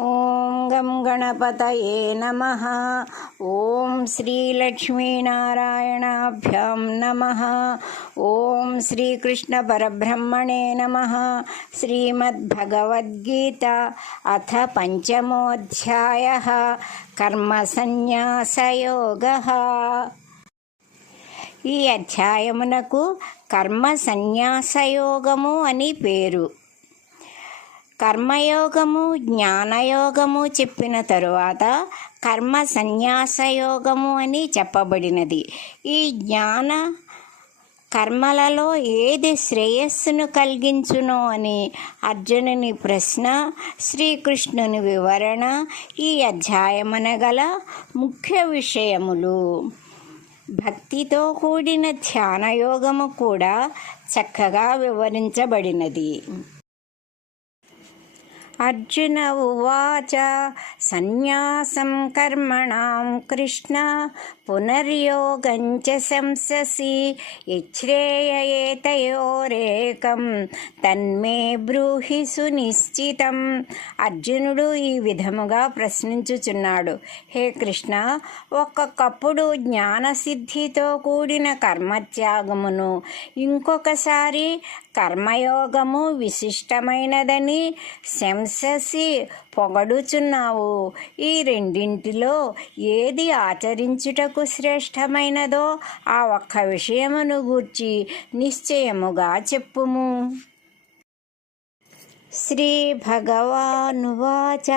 ఓం గం గణపతయే నమః. ఓం శ్రీలక్ష్మీనారాయణాభ్యాం నమః. ఓం శ్రీకృష్ణ పరబ్రహ్మణే నమః. శ్రీమద్భగవద్గీత అథ పంచమోऽధ్యాయః. కర్మసన్యాసయోగః. ఈ అధ్యాయమునకు కర్మ సన్యాసయోగము అని పేరు. కర్మయోగము, జ్ఞానయోగము చెప్పిన తరువాత కర్మ సన్యాసయోగము అని చెప్పబడినది. ఈ జ్ఞాన కర్మలలో ఏది శ్రేయస్సును కలిగించునో అని అర్జునుని ప్రశ్న, శ్రీకృష్ణుని వివరణ ఈ అధ్యాయమునగల ముఖ్య విషయములు. భక్తితో కూడిన ధ్యానయోగము కూడా చక్కగా వివరించబడినది. అర్జున ఉవాచ సన్యాసం కర్మణాం కృష్ణ పునర్యోగం చ సంససి యచ్ఛ్రేయయేతయోరేకం తన్మే బ్రూహి సునిశ్చితం. అర్జునుడు ఈ విధముగా ప్రశ్నించుచున్నాడు, హే కృష్ణ, ఒక్కొక్కప్పుడు జ్ఞానసిద్ధితో కూడిన కర్మత్యాగమును, ఇంకొకసారి కర్మయోగము విశిష్టమైనదని శంససి పొగడుచున్నావు. ఈ రెండింటిలో ఏది ఆచరించుటకు శ్రేష్టమైనదో ఆ ఒక్క విషయమును గూర్చి నిశ్చయముగా చెప్పుము. శ్రీ భగవానువాచ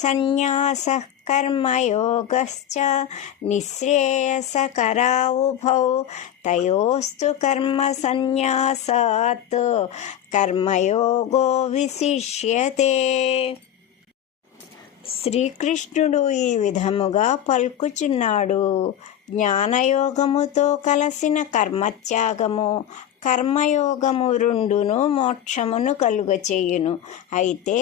సన్యాసః కర్మయోగశ్చ నిశ్రేయసకరా ఉభౌ తయోస్తు కర్మ సన్యాసాత్ కర్మయోగో విశిష్యతే. శ్రీకృష్ణుడు ఈ విధముగా పలుకుచున్నాడు, జ్ఞానయోగముతో కలసిన కర్మత్యాగము, కర్మయోగము రెండును మోక్షమును కలుగచేయును. అయితే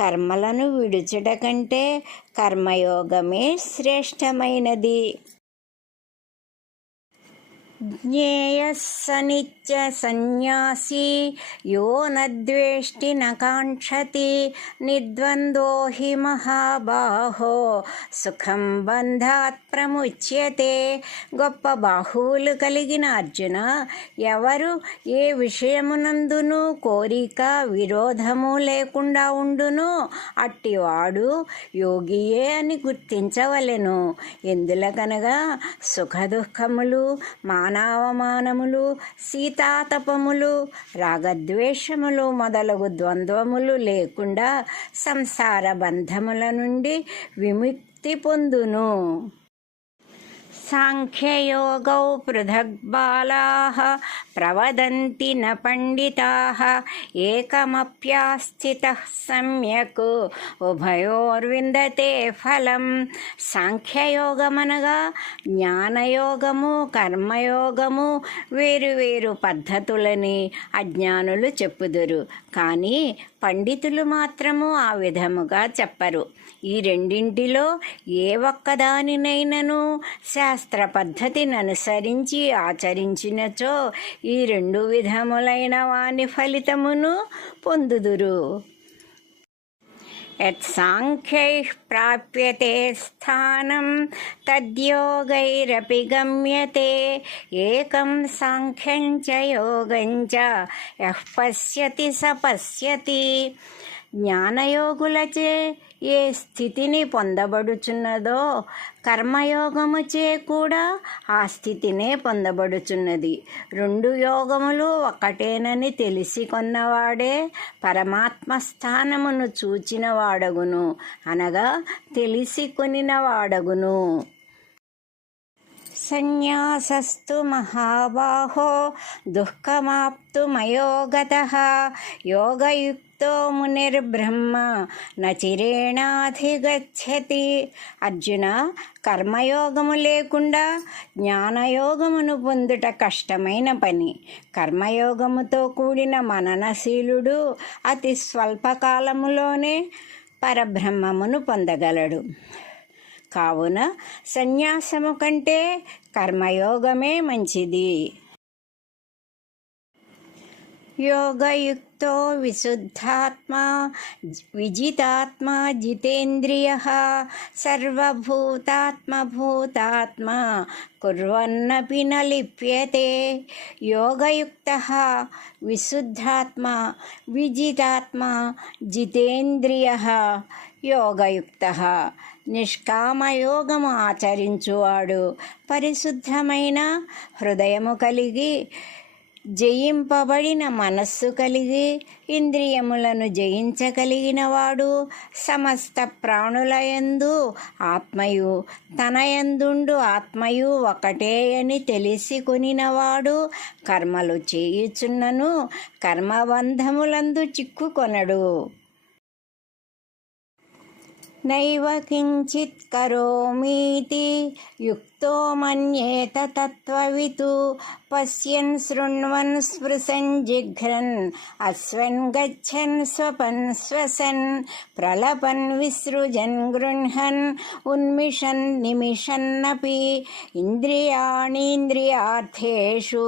కర్మలను విడుచుట కంటే కర్మయోగమే శ్రేష్టమైనది. జ్ఞేయః స నిత్య సన్యాసీ యో నద్వేష్టి నకాంక్షతి నిర్ద్వంద్వో హి మహాబాహో సుఖం బంధాత్ ప్రముచ్యతే. గొప్ప బాహువులు కలిగిన అర్జున, ఎవరు ఏ విషయమునందును కోరిక విరోధము లేకుండా ఉండును అట్టివాడు యోగియే అని గుర్తించవలెను. ఎందులకనగా సుఖదుఖములు, మానవమానములు, శీతాతపములు, రాగద్వేషములు మొదలగు ద్వంద్వములు లేకుండా సంసార బంధముల నుండి విముక్తి పొందును. సాంఖ్యయోగౌ పృథక్ బాలాః ప్రవదంతి న పండితాః ఏకమప్యాస్థితః సమ్యక్ ఉభయోర్విందతే ఫలం. సాంఖ్యయోగమనగా జ్ఞానయోగము, కర్మయోగము వేరువేరు పద్ధతులని అజ్ఞానులు చెప్పుదురు, కానీ పండితులు మాత్రము ఆ విధముగా చెప్పరు. ఈ రెండింటిలో ఏ ఒక్కదానినైనను శాస్త్ర పద్ధతిని అనుసరించి ఆచరించినచో ఈ రెండు విధములైన వాని ఫలితమును పొందుదురు. యత్సాంఖ్యైః ప్రాప్యతే స్థానం తద్యోగైరపి గమ్యతే ఏకం సాంఖ్యం చ యోగం చ యః పశ్యతి స పశ్యతి. జ్ఞానయోగులచే ఏ స్థితిని పొందబడుచున్నదో కర్మయోగముచే కూడా ఆ స్థితినే పొందబడుచున్నది. రెండు యోగములు ఒకటేనని తెలిసి కొన్నవాడే పరమాత్మ స్థానమును చూచిన వాడగును, అనగా తెలిసి కొనిన వాడగును. సన్యాసస్తు మహాబాహో దుఃఖమాప్తుమయో గతః యోగయుక్తో మునిర్బ్రహ్మ నచిరేణాధిగచ్చతి. అర్జున, కర్మయోగము లేకుండా జ్ఞానయోగమును పొందుట కష్టమైన పని. కర్మయోగముతో కూడిన మననశీలుడు అతి స్వల్పకాలములోనే పరబ్రహ్మమును పొందగలడు. కావున సన్యాసము కంటే కర్మయోగమే మంచిది. యోగయుక్తో విశుద్ధాత్మా విజితాత్మా జితేంద్రియః సర్వభూతాత్మభూతాత్మా కుర్వన్నపి న లిప్యతే. యోగయుక్తః విశుద్ధాత్మా విజితాత్మా జితేంద్రియః. యోగయుక్తః నిష్కామయోగము ఆచరించువాడు, పరిశుద్ధమైన హృదయము కలిగి, జయింపబడిన మనస్సు కలిగి, ఇంద్రియములను జయించగలిగిన వాడు, సమస్త ప్రాణులయందు ఆత్మయు తనయందుండు ఆత్మయు ఒకటే అని తెలిసి కొనినవాడు, కర్మలు చేయుచున్నను కర్మబంధములందు చిక్కుకొనడు. నైవ కించిత్ కరోమీతి యుక్తో మన్యేత తత్వవితు. పశ్యన్ శృణ్వన్ స్పృశన్ జిఘ్రన్ అస్వన్ గచ్చన్ స్వపన్ శ్వసన్ ప్రలపన్ విసృజన్ గృహన్ ఉన్మిషన్ నిమిషన్నపి ఇంద్రియాణీంద్రియార్థేషు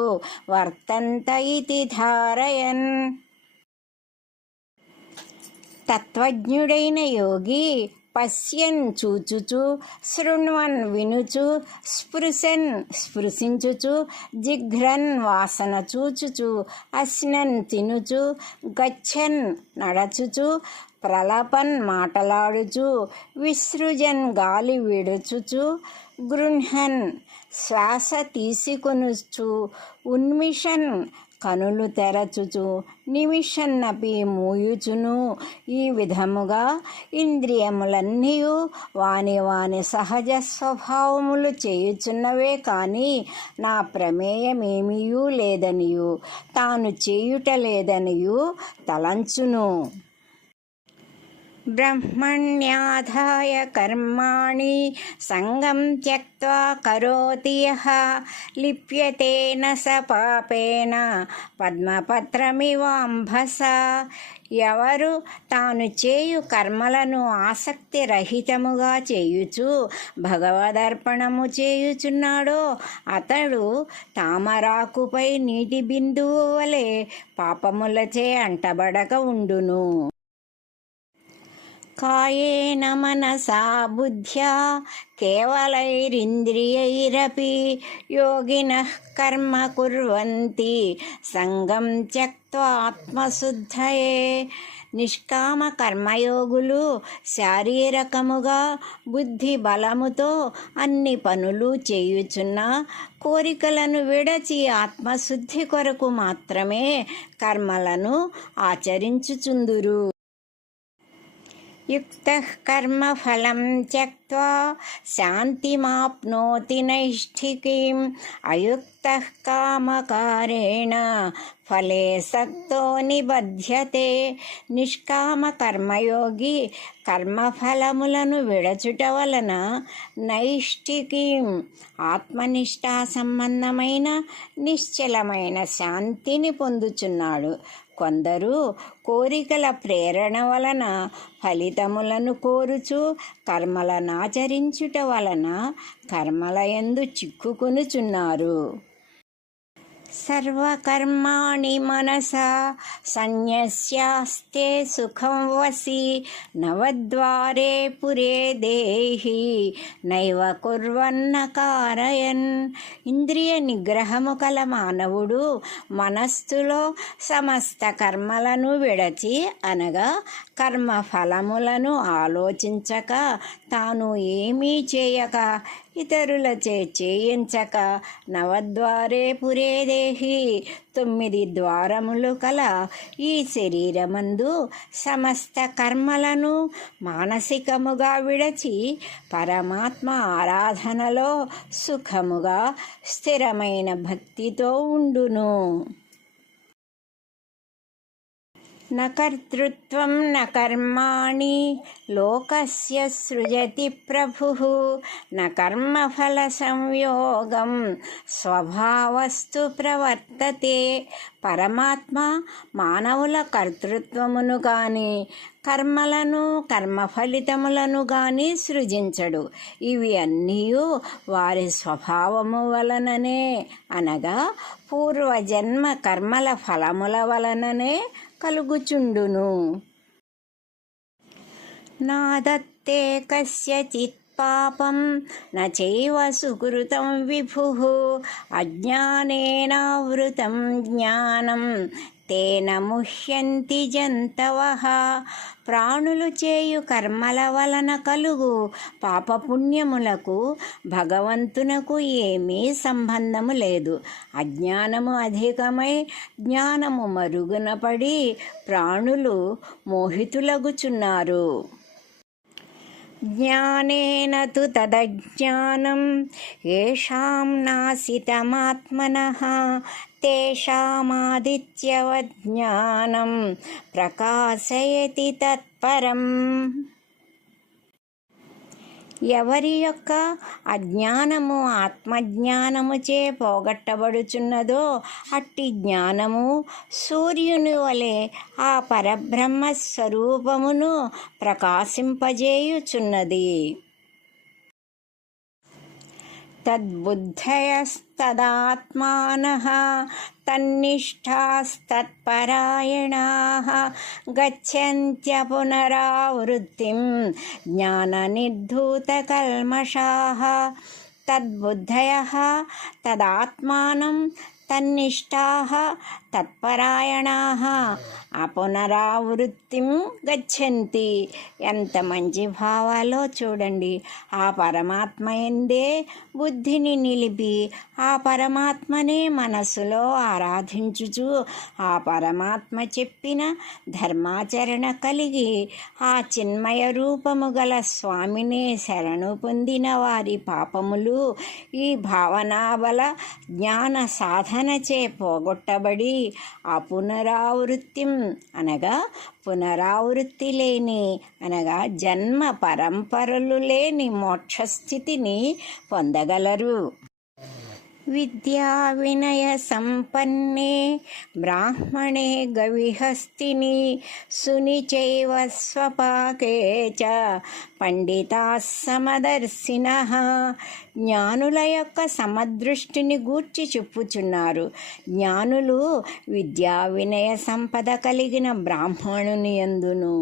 వర్తంత ఇతి ధారయన్. తత్వజ్ఞుడైన యోగి పశ్యన్ చూచుచు, శృణ్వన్ వినుచు, స్పృశన్ స్పృశించుచు, జిఘ్రన్ వాసన చూచుచు, అశ్నన్ తినుచు, గచ్చన్ నడచుచు, ప్రలపన్ మాటలాడుచు, విసృజన్ గాలి విడుచుచు, గృహన్ శ్వాస తీసుకొనుచు, ఉన్మిషన్ కనులు తెరచుచు, నిమిషన్నపి మూయుచును. ఈ విధముగా ఇంద్రియములన్నీయు వాని వాని సహజ స్వభావములు చేయుచున్నవే కాని నా ప్రమేయమేమియూ లేదనియు తాను చేయుట లేదనియు తలంచును. బ్రహ్మణ్యాధాయ కర్మాణి సంగం త్యక్త్వా కరోతి యః లిప్యతే న స పాపేన పద్మపత్రమివాంభసా. ఎవరు తాను చేయు కర్మలను ఆసక్తి రహితముగా చేయుచు భగవదర్పణము చేయుచున్నాడో అతడు తామరాకుపై నీటి బిందువు వలె పాపములచే అంటబడక ఉండును. కాయేన మనసా బుద్ధ్యా కేవలైరింద్రియైరపి యోగినః కర్మ కుర్వంతి సంగం త్యక్త్వా ఆత్మశుద్ధయే. నిష్కామ కర్మయోగులు శారీరకముగా బుద్ధి బలముతో అన్ని పనులు చేయుచున్న కోరికలను విడచి ఆత్మశుద్ధి కొరకు మాత్రమే కర్మలను ఆచరించుచుందురు. యుక్తః కర్మఫలం త్యక్త్వా శాంతిమాప్నోతి నైష్ఠికీం అయుక్తః కామకారేణ ఫలే సక్తో నిబధ్యతే. నిష్కామ కర్మయోగి కర్మఫలములను విడచుట వలన నైష్ఠికీం ఆత్మనిష్టా సంబంధమైన నిశ్చలమైన శాంతిని పొందుచున్నాడు. కొందరు కోరికల ప్రేరణ వలన ఫలితములను కోరుచు కర్మలనాచరించుట వలన కర్మలయందు చిక్కుకొనుచున్నారు. సర్వకర్మాణి మనసా సన్యస్యాస్తే సుఖం వసి నవద్వారే పురే దేహి నైవ కుర్వన్న కారయన్. ఇంద్రియ నిగ్రహము కల మానవుడు మనస్సులో సమస్త కర్మలను విడచి అనగా కర్మఫలములను ఆలోచించక తాను ఏమీ చేయక ఇతరులచే చేయించక నవద్వారే పురే దేహి 9 ద్వారములు కల ఈ శరీరమందు సమస్త కర్మలను మానసికముగా విడచి పరమాత్మ ఆరాధనలో సుఖముగా స్థిరమైన భక్తితో ఉండును. న కర్తృత్వం న కర్మాణి లోకస్య సృజతి ప్రభుః న కర్మఫల సంయోగం స్వభావస్తు ప్రవర్తతే. పరమాత్మ మానవుల కర్తృత్వమును కానీ కర్మలను కర్మ ఫలితములను గాని సృజించడు. ఇవి అన్నీ వారి స్వభావము వలననే, అనగా పూర్వజన్మ కర్మల ఫలముల వలననే కలుగుచుండును. నాదత్తే కస్యచిత్ పాపం నచైవ సుకృతం విభుః అజ్ఞానేనావృతం జ్ఞానం తేన ముహ్యంతి జంతవః. ప్రాణులు చేయు కర్మల వలన కలుగు పాపపుణ్యములకు భగవంతునకు ఏమీ సంబంధము లేదు. అజ్ఞానము అధికమై జ్ఞానము మరుగున పడి ప్రాణులు మోహితులగుచున్నారు. జ్ఞానేన తు తదజ్ఞానం ఏషాం నాసితమాత్మనః తేషామాదిత్యవద్ జ్ఞానం ప్రకాశయతి తత్పరం. ఎవరి యొక్క అజ్ఞానము ఆత్మజ్ఞానముచే పోగొట్టబడుచున్నదో అట్టి జ్ఞానము సూర్యుని వలె ఆ పరబ్రహ్మ స్వరూపమును ప్రకాశింపజేయుచున్నది. తద్బుద్ధయస్తదాత్మానః తన్నిష్టాస్తత్పరాయణాః గచ్చంత్య పునరావృత్తిం జ్ఞాననిర్ధూతకల్మషాః. తద్బుద్ధయః తదాత్మానం తన్నిష్టాః తత్పరాయణాః అపునరావృత్తిం గచ్చంతి. ఎంత మంచి భావాలో చూడండి. ఆ పరమాత్మ యందే బుద్ధిని నిలిపి ఆ పరమాత్మనే మనసులో ఆరాధించుచు ఆ పరమాత్మ చెప్పిన ధర్మాచరణ కలిగి ఆ చిన్మయ రూపము గల స్వామినే శరణు పొందిన వారి పాపములు ఈ భావనాబల జ్ఞాన సాధనచే పోగొట్టబడి ఆ పునరావృత్తిం అనగా పునరావృత్తి లేని అనగా జన్మ పరంపరలు లేని మోక్షస్థితిని పొందగలరు. విద్యా వినయ సంపన్నే బ్రాహ్మణే గవిహస్తిని సునిచైవ స్వపాకే చ పండితాః సమదర్శినః. జ్ఞానుల యొక్క సమదృష్టిని గూర్చి చెప్పుచున్నారు. జ్ఞానులు విద్యా వినయ సంపద కలిగిన బ్రాహ్మణుని యందును,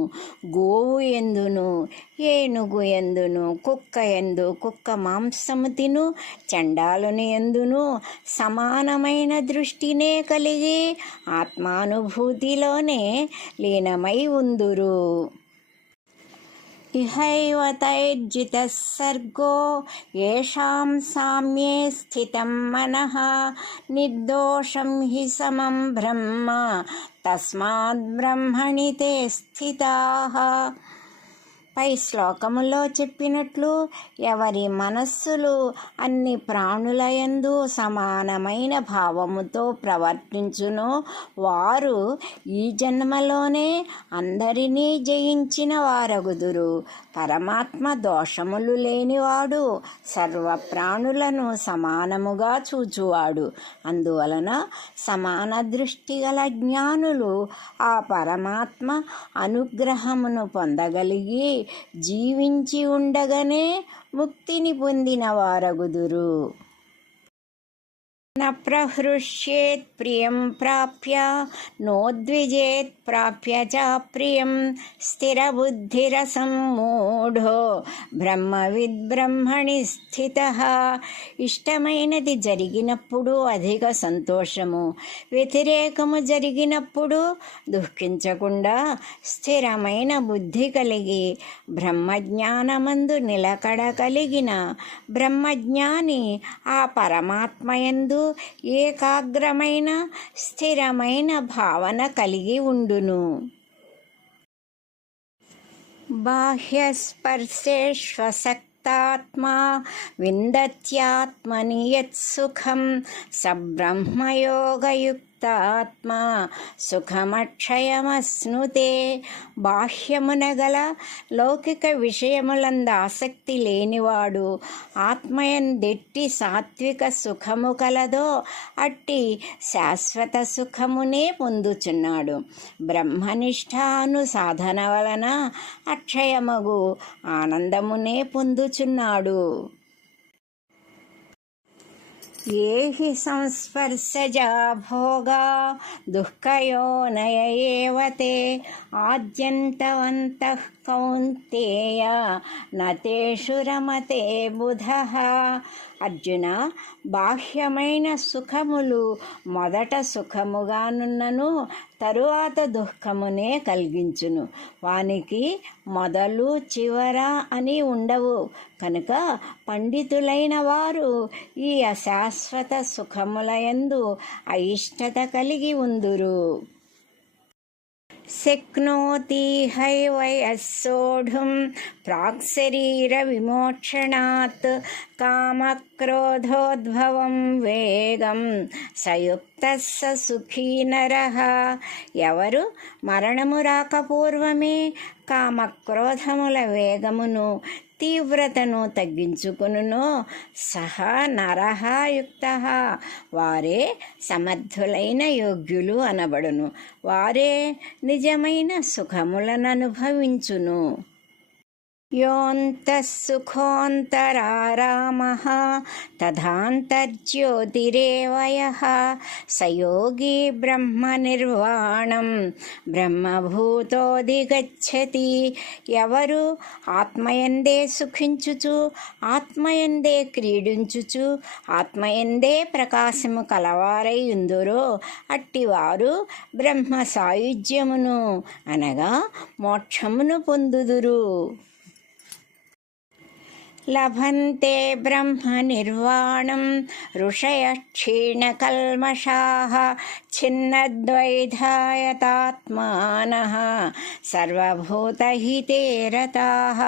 గోవు యందును, ఏనుగు యందును, కుక్క యందు కుక్క మాంసము తిను చండాలుని యందును సమానమైన దృష్టినే కలిగి ఆత్మానుభూతిలోనే లీనమై ఉందురు. ఇహైవ తైర్జితః సర్గో యేషాం సామ్యే స్థితం మనః నిర్దోషం హి సమం బ్రహ్మ తస్మాద్ బ్రహ్మణి తే స్థితాః. పై శ్లోకములో చెప్పినట్లు ఎవరి మనస్సులు అన్ని ప్రాణులయందు సమానమైన భావముతో ప్రవర్తించునో వారు ఈ జన్మలోనే అందరినీ జయించిన వారగుదురు. పరమాత్మ దోషములు లేనివాడు, సర్వ ప్రాణులను సమానముగా చూచువాడు. అందువలన సమాన దృష్టి గల జ్ఞానులు ఆ పరమాత్మ అనుగ్రహమును పొందగలిగి జీవించి ఉండగానే ముక్తిని పొందిన వారగుదురు. న ప్రహృష్యేత్ ప్రియం ప్రాప్య నోద్విజేత్ ప్రాప్య చ ప్రియం స్థిరబుద్ధిరసమ్మూఢో బ్రహ్మవిద్ బ్రహ్మణి స్థితః. ఇష్టమైనది జరిగినప్పుడు అధిక సంతోషము, వ్యతిరేకము జరిగినప్పుడు దుఃఖించకుండా స్థిరమైన బుద్ధి కలిగి బ్రహ్మజ్ఞానమందు నిలకడ కలిగిన బ్రహ్మజ్ఞాని ఆ పరమాత్మయందు ఏకాగ్రమైన స్థిరమైన భావన కలిగి ఉండును. బాహ్యస్పర్శేష్వసక్తాత్మా విందత్యాత్మని యత్సుఖం స బ్రహ్మయోగయుక్త ముక్తాత్మా సుఖమక్షయమశ్నుతే. బాహ్యమున గల లౌకిక విషయములందు ఆసక్తి లేనివాడు ఆత్మయందెట్టి సాత్విక సుఖము కలదో అట్టి శాశ్వత సుఖమునే పొందుచున్నాడు. బ్రహ్మనిష్టాను సాధన వలన అక్షయమగు ఆనందమునే పొందుచున్నాడు. ఏ హి సంస్పర్శజా భోగా దుఃఖయోనయ ఏవ తే ఆద్యంతవంతః కౌంతేయ నతేషు రమతే బుధః. అర్జున, బాహ్యమైన సుఖములు మొదట సుఖముగానున్నను తరువాత దుఃఖమునే కలిగించును. వానికి మొదలు చివర అని ఉండవు. కనుక పండితులైన వారు ఈ అశాశ్వత సుఖములయందు అయిష్టత కలిగి ఉందురు. శక్నోతి హైవ యస్సోఢుం ప్రాక్శరీర విమోక్షణాత్ కామక్రోధోద్భవం వేగం సయుక్తః స సుఖీ నరః. ఎవరు మరణము రాకపూర్వమే కామక్రోధముల వేగమును తీవ్రతను తగ్గించుకునునో సహా నరః యుక్తః, వారే సమర్థులైన యోగ్యులు అనబడును. వారే నిజమైన సుఖములను అనుభవించును. యోऽन्तः సుఖోऽन्तరారామः తథాంతర్జ్యోతిరేవ యః స యోగి బ్రహ్మనిర్వాణం బ్రహ్మభూతోऽధిగచ్చతి. ఎవరు ఆత్మయందే సుఖించుచు ఆత్మయందే క్రీడించుచు ఆత్మయందే ప్రకాశము కలవారై ఉందురో అట్టివారు బ్రహ్మ సాయుజ్యమును అనగా మోక్షమును పొందుదురు. లభంతే బ్రహ్మ నిర్వాణం ఋషయః క్షీణకల్మషాః ఛిన్నద్వైధాయతాత్మానః సర్వభూతహితే రతాః.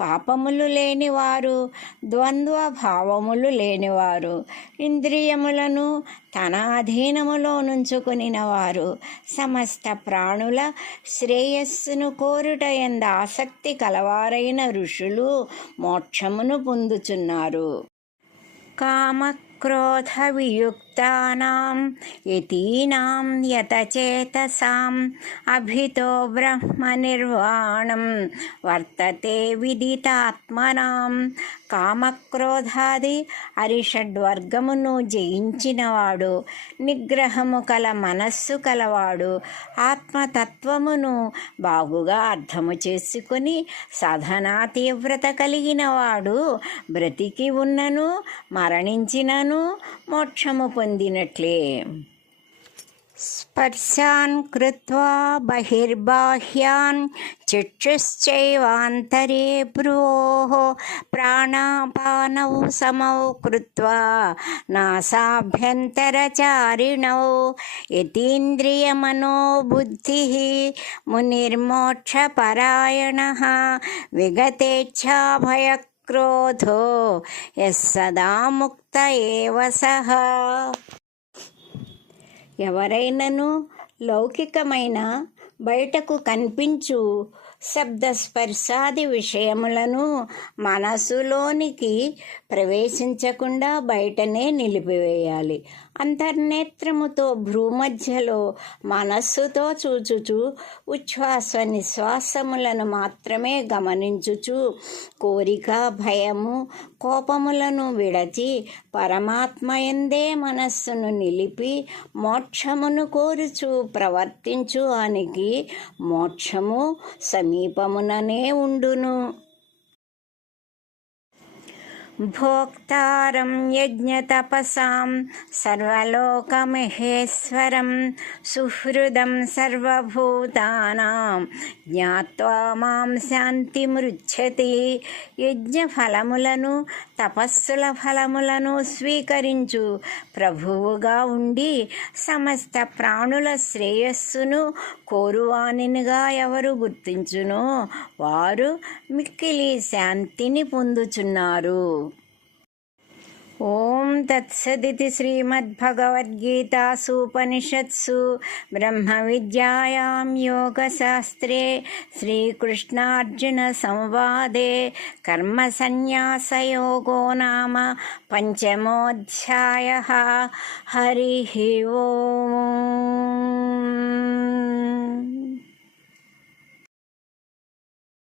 పాపములు లేనివారు, ద్వంద్వ భావములు లేనివారు, ఇంద్రియములను తన అధీనములో నుంచుకొనినవారు, సమస్త ప్రాణుల శ్రేయస్సును కోరుట యందు ఆసక్తి కలవారైన ఋషులు మోక్షమును పొందుచున్నారు. కామక్రోధ వియుక్తానాం యతీనాం యతచేతసాం అభితో బ్రహ్మ నిర్వాణం వర్తతే విదితాత్మనాం. కామక్రోధాది అరిషడ్వర్గమును జయించినవాడు, నిగ్రహము కల మనస్సు కలవాడు, ఆత్మతత్వమును బాగుగా అర్థము చేసుకొని సాధనా తీవ్రత కలిగినవాడు బ్రతికి ఉన్నను మరణించినను మోక్షము పొందినట్లే. స్పర్శాన్ కృత్వా బహిర్బాహ్యాన్ చక్షుశ్చైవాంతరే భ్రువోః ప్రాణాపానౌ సమౌ కృత్వా నాసాభ్యంతరచారిణౌ యతీంద్రియమనో బుద్ధిః మునిర్మోక్షపరాయణః విగతేచ్ఛాభయక్రోధో యః సదా ముక్త ఏవ సః. ఎవరైనను లౌకికమైన బయటకు కనిపించు శబ్దస్పర్శాది విషయములను మనసులోనికి ప్రవేశించకుండా బయటనే నిలిపివేయాలి. అంతర్నేత్రముతో భ్రూమధ్యలో మనస్సుతో చూచుచు ఉచ్ఛ్వాస నిశ్వాసములను మాత్రమే గమనించుచు కోరిక, భయము, కోపములను విడచి పరమాత్మయందే మనస్సును నిలిపి మోక్షమును కోరుచు ప్రవర్తించు వానికి మోక్షము సమీపముననే ఉండును. భోక్తారం యజ్ఞతపసాం సర్వలోకమహేశ్వరం సుహృదం సర్వభూతానాం జ్ఞాత్వా మాం శాంతిమృచ్ఛతి. యజ్ఞ ఫలములను తపస్సుల ఫలములను స్వీకరించు ప్రభువుగా ఉండి సమస్త ప్రాణుల శ్రేయస్సును కోరువానినిగా ఎవరు గుర్తించునో వారు మిక్కిలి శాంతిని పొందుచున్నారు. ఓం తత్సదితి శ్రీమద్భగవద్గీతాసూపనిషత్సు బ్రహ్మ విద్యాయాం యోగశాస్త్రే శ్రీకృష్ణార్జున సంవాదే కర్మ సన్యాసయోగో నామ పంచమోऽధ్యాయः. హరి ఓం.